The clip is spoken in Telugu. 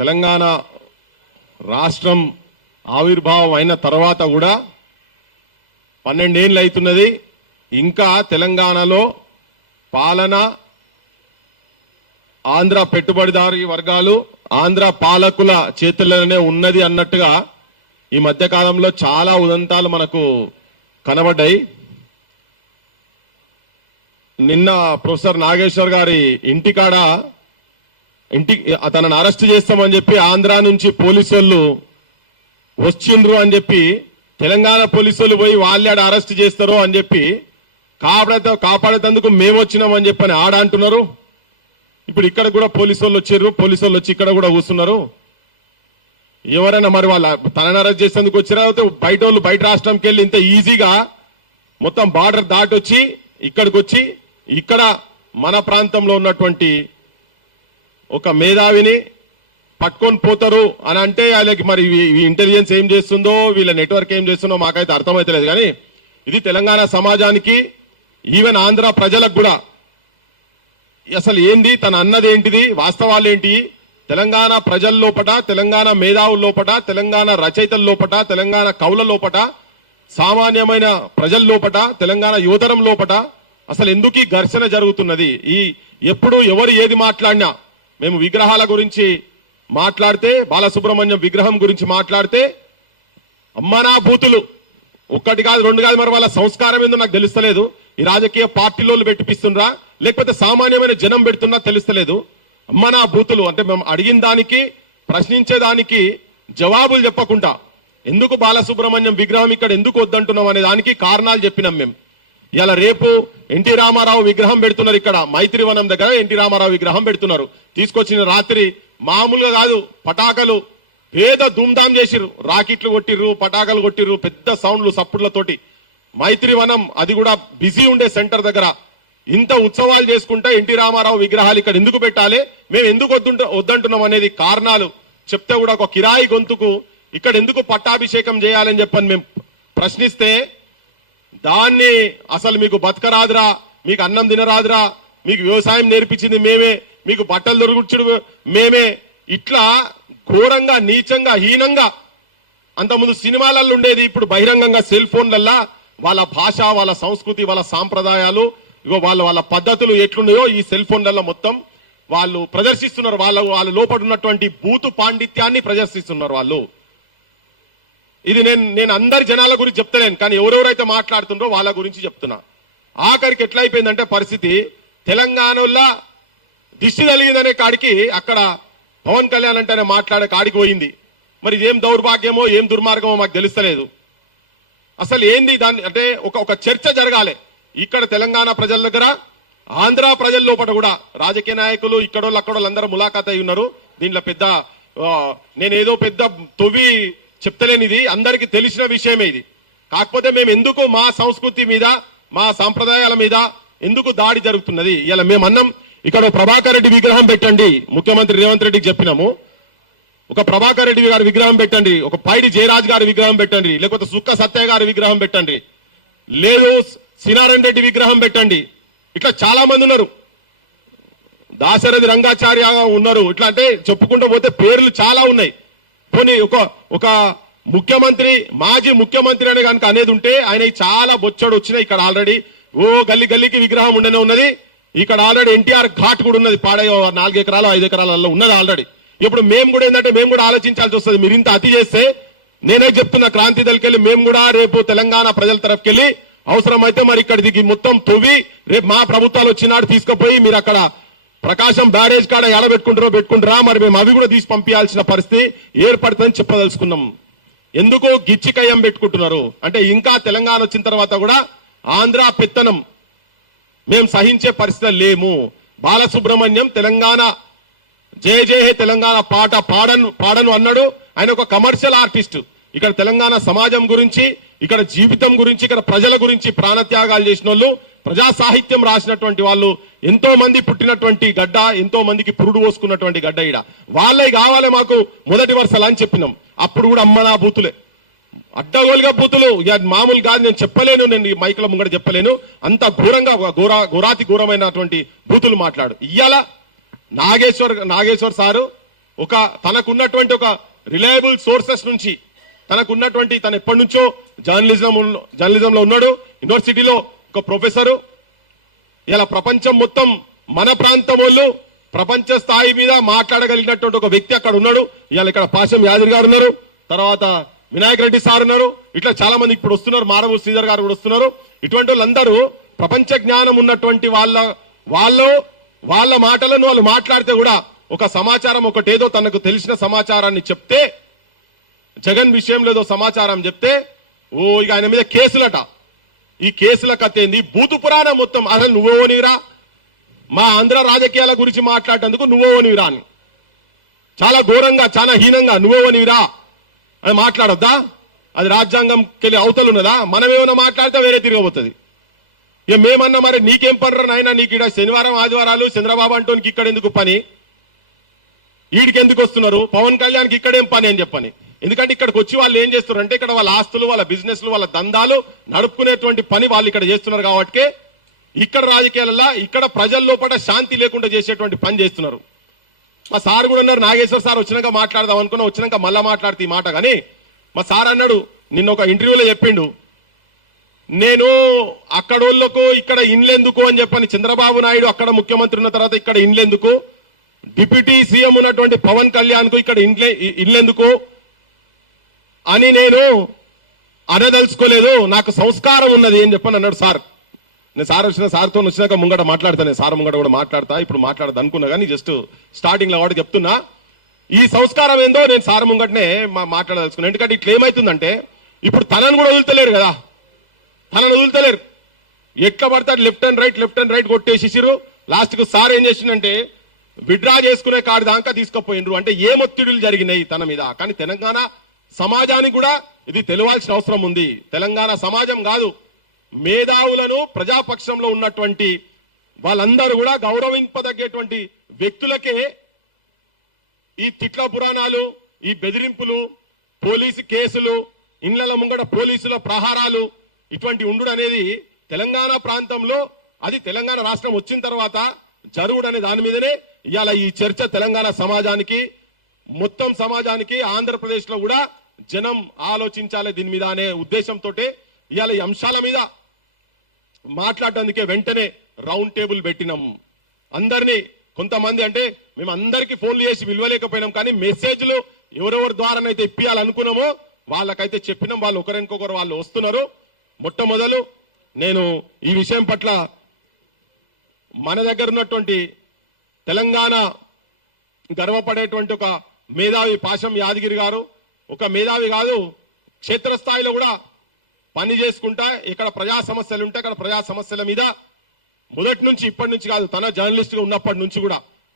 తెలంగాణ రాష్ట్రం ఆవిర్భావం అయిన తర్వాత కూడా 12 ఏళ్ళు అవుతున్నది. ఇంకా తెలంగాణలో పాలన ఆంధ్ర పెట్టుబడిదారీ వర్గాలు ఆంధ్ర పాలకుల చేతుల్లోనే ఉన్నది అన్నట్టుగా ఈ మధ్య కాలంలో చాలా ఉదంతాలు మనకు కనబడ్డాయి. నిన్న ప్రొఫెసర్ నాగేశ్వర్ గారి ఇంటికాడ తనను అరెస్ట్ చేస్తామని చెప్పి ఆంధ్ర నుంచి పోలీసులు వచ్చిండ్రు అని చెప్పి తెలంగాణ పోలీసులు పోయి వాళ్ళే అరెస్ట్ చేస్తారు అని చెప్పి కాపాడేందుకు మేము వచ్చినామని చెప్పని ఆడ అంటున్నారు. ఇప్పుడు ఇక్కడ కూడా పోలీసులు వచ్చారు, పోలీసులు వచ్చి ఇక్కడ కూడా కూర్చున్నారు. ఎవరైనా మరి వాళ్ళ తనని అరెస్ట్ చేసేందుకు వచ్చినా బయట వాళ్ళు బయట రాష్ట్రంకి వెళ్ళి ఇంత ఈజీగా మొత్తం బార్డర్ దాటి వచ్చి ఇక్కడికి వచ్చి ఇక్కడ మన ప్రాంతంలో ఉన్నటువంటి ఒక మేధావిని పట్టుకొని పోతారు అని అంటే వాళ్ళకి మరి ఇంటెలిజెన్స్ ఏం చేస్తుందో వీళ్ళ నెట్వర్క్ ఏం చేస్తుందో మాకైతే అర్థమైతలేదు. కానీ ఇది తెలంగాణ సమాజానికి ఈవెన్ ఆంధ్ర ప్రజలకు కూడా అసలు ఏంది తన అన్నది ఏంటిది, వాస్తవాలు ఏంటి, తెలంగాణ ప్రజల లోపట, తెలంగాణ మేధావుల లోపట, తెలంగాణ రచయితల లోపట, తెలంగాణ కవుల లోపట, సామాన్యమైన ప్రజల లోపట, తెలంగాణ యువతరం లోపట అసలు ఎందుకు ఈ ఘర్షణ జరుగుతున్నది. ఎప్పుడు ఎవరు ఏది మాట్లాడినా మేము విగ్రహాల గురించి మాట్లాడితే, బాలసుబ్రహ్మణ్యం విగ్రహం గురించి మాట్లాడితే అమ్మనా బూతులు ఒక్కటి కాదు రెండు కాదు, మరి వాళ్ళ సంస్కారం ఏందో నాకు తెలుస్తలేదు. ఈ రాజకీయ పార్టీలో పెట్టిపిస్తుండ్రా లేకపోతే సామాన్యమైన జనం పెడుతున్నా తెలుస్తలేదు. అమ్మనా బూతులు అంటే మేము అడిగిన దానికి ప్రశ్నించేదానికి జవాబులు చెప్పకుండా ఎందుకు బాలసుబ్రహ్మణ్యం విగ్రహం ఇక్కడ ఎందుకు వద్దంటున్నాం అనే దానికి కారణాలు చెప్పినాం మేము. ఇలా రేపు ఎన్టీ రామారావు విగ్రహం పెడుతున్నారు, ఇక్కడ మైత్రివనం దగ్గర ఎన్టీ రామారావు విగ్రహం పెడుతున్నారు. తీసుకొచ్చిన రాత్రి మామూలుగా కాదు, పటాకలు పేద ధూమ్ధాం చేసిర్రు, రాకెట్లు కొట్టిర్రు, పటాకలు కొట్టిర్రు, పెద్ద సౌండ్లు సప్పుడులతోటి. మైత్రివనం అది కూడా బిజీ ఉండే సెంటర్ దగ్గర ఇంత ఉత్సవాలు చేసుకుంటా ఎన్టీ రామారావు విగ్రహాలు ఇక్కడ ఎందుకు పెట్టాలి, మేము ఎందుకు వద్దంటున్నాం అనేది కారణాలు చెప్తే కూడా ఒక కిరాయి గొంతుకు ఇక్కడ ఎందుకు పట్టాభిషేకం చేయాలని చెప్పని మేము ప్రశ్నిస్తే దాన్ని అసలు మీకు బతకరాదురా, మీకు అన్నం తినరాదురా, మీకు వ్యవసాయం నేర్పించింది మేమే, మీకు బట్టలు దొరుకుచుడు మేమే, ఇట్లా ఘోరంగా నీచంగా హీనంగా అంతకుముందు సినిమాలలో ఉండేది ఇప్పుడు బహిరంగంగా సెల్ ఫోన్లల్లా వాళ్ళ భాష, వాళ్ళ సంస్కృతి, వాళ్ళ సాంప్రదాయాలు, ఇగో వాళ్ళ పద్ధతులు ఎట్లున్నాయో ఈ సెల్ ఫోన్లలో మొత్తం వాళ్ళు ప్రదర్శిస్తున్నారు. వాళ్ళ లోపల ఉన్నటువంటి బూతు పాండిత్యాన్ని ప్రదర్శిస్తున్నారు వాళ్ళు. ఇది నేను అందరి జనాల గురించి చెప్తలేను, కానీ ఎవరెవరైతే మాట్లాడుతున్నారో వాళ్ళ గురించి చెప్తున్నా. ఆఖరికి ఎట్లయిపోయిందంటే పరిస్థితి, తెలంగాణలో దిష్టి కలిగిందనే కాడికి అక్కడ పవన్ కళ్యాణ్ అంటేనే మాట్లాడే కాడికి పోయింది. మరి ఇదేం దౌర్భాగ్యమో ఏం దుర్మార్గమో మాకు తెలుస్తలేదు. అసలు ఏంది దాన్ని అంటే ఒక చర్చ జరగాలి ఇక్కడ తెలంగాణ ప్రజల దగ్గర, ఆంధ్ర ప్రజల లోపల కూడా. రాజకీయ నాయకులు ఇక్కడోళ్ళు అక్కడోళ్ళు అందరూ ములాఖాత్ అయి ఉన్నారు. దీంట్లో పెద్ద నేనేదో పెద్ద తొవ్వి చెప్తలేనిది, అందరికీ తెలిసిన విషయమే ఇది. కాకపోతే మేము ఎందుకు మా సంస్కృతి మీద, మా సాంప్రదాయాల మీద ఎందుకు దాడి జరుగుతున్నది. ఇలా మేము అన్నం ఇక్కడ ప్రభాకర్ రెడ్డి విగ్రహం పెట్టండి, ముఖ్యమంత్రి రేవంత్ రెడ్డికి చెప్పినాము. ఒక ప్రభాకర్ రెడ్డి గారి విగ్రహం పెట్టండి, ఒక పైడి జయరాజ్ గారి విగ్రహం పెట్టండి, లేకపోతే సుక్క సత్య గారి విగ్రహం పెట్టండి, లేదు సినారాయణ రెడ్డి విగ్రహం పెట్టండి. ఇట్లా చాలా మంది ఉన్నారు, దాశరథి రంగాచార్య ఉన్నారు. ఇట్లా అంటే చెప్పుకుంటూ పోతే పేర్లు చాలా ఉన్నాయి. పోనీ ఒక ముఖ్యమంత్రి, మాజీ ముఖ్యమంత్రి అనే కనుక అనేది ఉంటే ఆయన చాలా బొచ్చడు వచ్చినాయి. ఇక్కడ ఆల్రెడీ గల్లీ గల్లీకి విగ్రహం ఉండనే ఉన్నది. ఇక్కడ ఆల్రెడీ ఎన్టీఆర్ ఘాట్ కూడా ఉన్నది, పాడే 4 ఎకరాలు 5 ఎకరాలలో ఉన్నది ఆల్రెడీ. ఇప్పుడు మేము కూడా ఏంటంటే మేము కూడా ఆలోచించాల్సి వస్తుంది. మీరు ఇంత అతి చేస్తే నేనే చెప్తున్నా, క్రాంతి దళకెళ్ళి మేము కూడా రేపు తెలంగాణ ప్రజల తరఫుకెళ్ళి అవసరమైతే మరి ఇక్కడ దిగి మొత్తం తవ్వి రేపు మా ప్రభుత్వాలు వచ్చినాడు తీసుకుపోయి మీరు అక్కడ ప్రకాశం బ్యారేజ్ కాడ పెట్టుకుంటారా మరి మేము అవి కూడా తీసి పంపించాల్సిన పరిస్థితి ఏర్పడుతుందని చెప్పదలుచుకున్నాం. ఎందుకు గిచ్చికయ్యం పెట్టుకుంటున్నారు అంటే ఇంకా తెలంగాణ వచ్చిన తర్వాత కూడా ఆంధ్ర పెత్తనం మేము సహించే పరిస్థితి లేము. బాలసుబ్రహ్మణ్యం తెలంగాణ జయ జయ హే తెలంగాణ పాట పాడను అన్నాడు. ఆయన ఒక కమర్షియల్ ఆర్టిస్ట్. ఇక్కడ తెలంగాణ సమాజం గురించి, ఇక్కడ జీవితం గురించి, ఇక్కడ ప్రజల గురించి ప్రాణత్యాగాలు చేసిన వాళ్ళు, ప్రజా సాహిత్యం రాసినటువంటి వాళ్ళు ఎంతో మంది పుట్టినటువంటి గడ్డ, ఎంతో మందికి పురుడు పోసుకున్నటువంటి గడ్డ. ఈడ వాళ్ళే కావాలి మాకు మొదటి వరుసలు అని చెప్పినాం. అప్పుడు కూడా అమ్మనా బూతులే, అడ్డగోలుగా బూతులు. మామూలు కాదు, నేను చెప్పలేను, నేను ఈ మైకుల ముంగడ చెప్పలేను. అంత ఘోరంగా ఘోరాతి ఘోరమైనటువంటి బూతులు మాట్లాడు. ఇయ్యాల నాగేశ్వర్ సారు తనకున్నటువంటి ఒక రిలయబుల్ సోర్సెస్ నుంచి తనకున్నటువంటి తను ఎప్పటి నుంచో జర్నలిజంలో ఉన్నాడు, యూనివర్సిటీలో ఒక ప్రొఫెసరు. ఇలా ప్రపంచం మొత్తం మన ప్రాంతం వాళ్ళు ప్రపంచ స్థాయి మీద మాట్లాడగలిగినటువంటి ఒక వ్యక్తి అక్కడ ఉన్నాడు. ఇవాళ ఇక్కడ పాశం యాదగిరి గారు ఉన్నారు, తర్వాత వినాయక్ రెడ్డి సార్ ఉన్నారు, ఇట్లా చాలా మంది ఇప్పుడు వస్తున్నారు, మారవూరు శ్రీధర్ గారు కూడా వస్తున్నారు. ఇటువంటి వాళ్ళందరూ ప్రపంచ జ్ఞానం ఉన్నటువంటి వాళ్ళ మాటలను వాళ్ళు మాట్లాడితే కూడా ఒక సమాచారం ఒకటేదో తనకు తెలిసిన సమాచారాన్ని చెప్తే, జగన్ విషయంలో ఏదో సమాచారం చెప్తే ఇక ఆయన మీద కేసులట. ఈ కేసుల కథ ఏంది? బూతు పురాణం మొత్తం. అసలు నువ్వోనిరా, మా ఆంధ్ర రాజకీయాల గురించి మాట్లాడేందుకు నువ్వోనిరా అని చాలా ఘోరంగా, చాలా హీనంగా నువ్వోనిరా అని మాట్లాడొద్దా? అది రాజ్యాంగంకెళ్ళి అవతలు ఉన్నదా? మనం ఏమైనా మాట్లాడితే వేరే తిరగబోతుంది. ఇక మేమన్నా మరి నీకేం పనిరా నాయన, నీకు ఇక్కడ శనివారం ఆదివారాలు చంద్రబాబు అంటోనికి ఇక్కడ ఎందుకు పని, వీడికి ఎందుకు వస్తున్నారు, పవన్ కళ్యాణ్కి ఇక్కడేం పని అని చెప్పని. ఎందుకంటే ఇక్కడికి వచ్చి వాళ్ళు ఏం చేస్తున్నారు అంటే ఇక్కడ వాళ్ళ ఆస్తులు, వాళ్ళ బిజినెస్లు, వాళ్ళ దందాలు నడుపుకునేటువంటి పని వాళ్ళు ఇక్కడ చేస్తున్నారు. కాబట్టి ఇక్కడ రాజకీయాలలో ఇక్కడ ప్రజల లోపల శాంతి లేకుండా చేసేటువంటి పని చేస్తున్నారు. మా సార్ కూడా అన్నారు, నాగేశ్వర సార్ వచ్చినాక మాట్లాడదాం అనుకున్నా, వచ్చినాక మళ్ళా మాట్లాడితే ఈ మాట. కానీ మా సార్ అన్నాడు, నిన్న ఒక ఇంటర్వ్యూలో చెప్పిండు, నేను అక్కడోళ్లకు ఇక్కడ ఇన్లెందుకు అని చెప్పని. చంద్రబాబు నాయుడు అక్కడ ముఖ్యమంత్రి ఉన్న తర్వాత ఇక్కడ ఇన్లెందుకు, డిప్యూటీ సీఎం ఉన్నటువంటి పవన్ కళ్యాణ్ కు ఇక్కడ ఇన్లెందుకు అని నేను అనదలుచుకోలేదు, నాకు సంస్కారం ఉన్నది అని చెప్పని అన్నాడు సార్. నేను సార్తో వచ్చినాక ముంగట మాట్లాడతాను, సార్ ముంగట కూడా మాట్లాడతా, ఇప్పుడు మాట్లాడదు అనుకున్నా కానీ జస్ట్ స్టార్టింగ్ లో వాడు చెప్తున్నా. ఈ సంస్కారం ఏందో నేను సార్ ముంగటనే మాట్లాడదలుచుకున్నాను. ఎందుకంటే ఇట్లా ఏమైతుందంటే ఇప్పుడు తనను కూడా వదులుతలేరు కదా, తనను వదులుతలేరు. ఎట్లా పడతాడు లెఫ్ట్ అండ్ రైట్ కొట్టేసిరు. లాస్ట్ కు సార్ ఏం చేసిందంటే విడ్రా చేసుకునే కాడి దాకా తీసుకుపోయినరు. అంటే ఏ ఒత్తిడులు జరిగినాయి తన మీద. కానీ తెలంగాణ సమాజానికి కూడా ఇది తెలియాల్సిన అవసరం ఉంది. తెలంగాణ సమాజం కాదు, మేధావులను ప్రజాపక్షంలో ఉన్నటువంటి వాళ్ళందరూ కూడా గౌరవింపదగ్గేటువంటి వ్యక్తులకే ఈ తిట్ల పురాణాలు, ఈ బెదిరింపులు, పోలీసు కేసులు, ఇళ్ల ముంగట పోలీసుల ప్రహారాలు ఇటువంటి ఉండు అనేది తెలంగాణ ప్రాంతంలో, అది తెలంగాణ రాష్ట్రం వచ్చిన తర్వాత జరుగుడు అనే దాని మీదనే ఇవాళ ఈ చర్చ తెలంగాణ సమాజానికి, మొత్తం సమాజానికి, ఆంధ్రప్రదేశ్ లో కూడా జనం ఆలోచించాలి దీని మీద అనే ఉద్దేశంతో ఇవాళ ఈ అంశాల మీద మాట్లాడటానికే వెంటనే రౌండ్ టేబుల్ పెట్టినాం. అందరినీ, కొంతమంది అంటే మేము అందరికీ ఫోన్లు చేసి పిలవలేకపోయినాం, కానీ మెసేజ్లు ఎవరెవరి ద్వారానైతే ఇప్పియాలనుకున్నామో వాళ్ళకైతే చెప్పినాం. వాళ్ళు ఒకరికొకరు వాళ్ళు వస్తున్నారు. మొట్టమొదలు నేను ఈ విషయం పట్ల మన దగ్గర ఉన్నటువంటి తెలంగాణ గర్వపడేటువంటి ఒక మేధావి పాశం యాదగిరి గారు, ఒక మేధావి కాదు, క్షేత్రస్థాయిలో కూడా పని చేసుకుంటా ఇక్కడ ప్రజా సమస్యలు ఉంటే అక్కడ ప్రజా సమస్యల మీద మొదటి నుంచి, ఇప్పటి నుంచి కాదు, తన జర్నలిస్ట్ గా ఉన్నప్పటి నుంచి కూడా